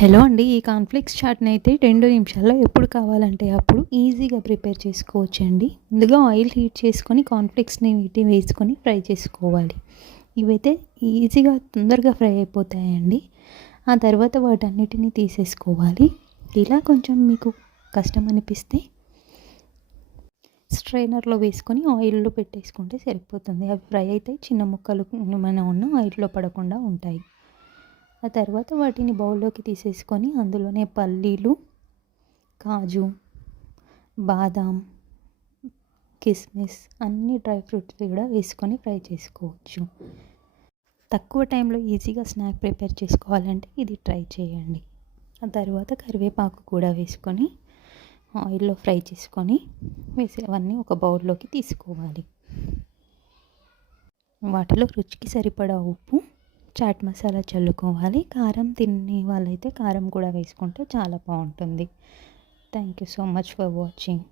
Hello అండి. ఈ cornflakes చాట్‌ని అయితే 2 నిమిషాల్లో ఎప్పుడు కావాలంటే అప్పుడు ఈజీగా ప్రిపేర్ చేసుకోవచ్చండి. ముందుగా ఆయిల్ హీట్ చేసుకొని కాన్‌ఫ్లెక్స్‌ని వీటిని వేసుకొని ఫ్రై చేసుకోవాలి. ఇవైతే ఈజీగా తొందరగా ఫ్రై అయిపోతాయండి. ఆ తర్వాత వాటన్నిటిని తీసేసుకోవాలి. ఇలా కొంచెం మీకు కష్టం అనిపిస్తే స్ట్రైనర్‌లో వేసుకొని ఆయిల్‌లో పెట్టేసుకుంటే సరిపోతుంది. అవి ఫ్రై అయితే చిన్న ముక్కలు ఏమైనా ఉన్నా ఆయిల్‌లో పడకుండా ఉంటాయి. ఆ తర్వాత వాటిని బౌల్లోకి తీసేసుకొని అందులోనే పల్లీలు, కాజు, బాదాం, కిస్మిస్ అన్ని డ్రై ఫ్రూట్స్ కూడా వేసుకొని ఫ్రై చేసుకోవచ్చు. తక్కువ టైంలో ఈజీగా స్నాక్ ప్రిపేర్ చేసుకోవాలంటే ఇది ట్రై చేయండి. ఆ తర్వాత కరివేపాకు కూడా వేసుకొని ఆయిల్లో ఫ్రై చేసుకొని వేసేవన్నీ ఒక బౌల్లోకి తీసుకోవాలి. వాటిలో రుచికి సరిపడా ఉప్పు, చాట్ మసాలా చల్లుకోవాలి. కారం తినే వాళ్ళైతే కారం కూడా వేసుకుంటే చాలా బాగుంటుంది. Thank you so much for watching.